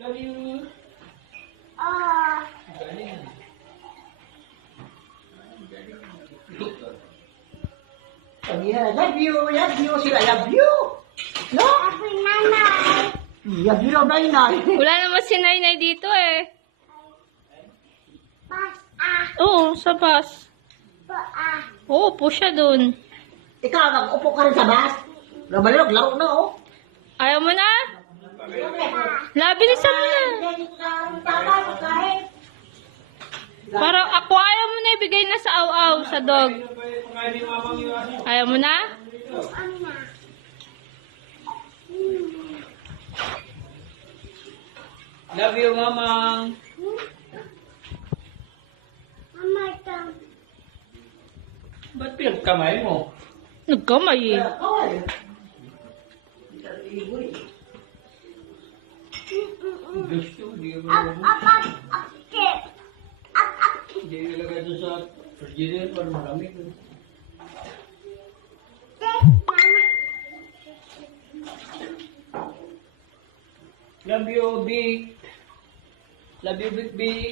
Love you. Galing. Love you, sila love you. No? Love you, Nainay. Wala naman si Nainay dito eh. Oo, sa bus. Oo, po siya dun. Ikaw, nag-upo ka rin sa bus. Nabalog, laro na, oh. Ayaw mo na? Labilisan mo na. Parang ako ayaw mo na ibigay na sa aw-aw, sa dog. Ayaw mo na? Love you, Mamang. Ba't pinagkamay mo? Nagkamay eh. Gusto, di mo Hindi ilagay doon sa frigidaire para malamig. Love you, Big. Love you, Big Big.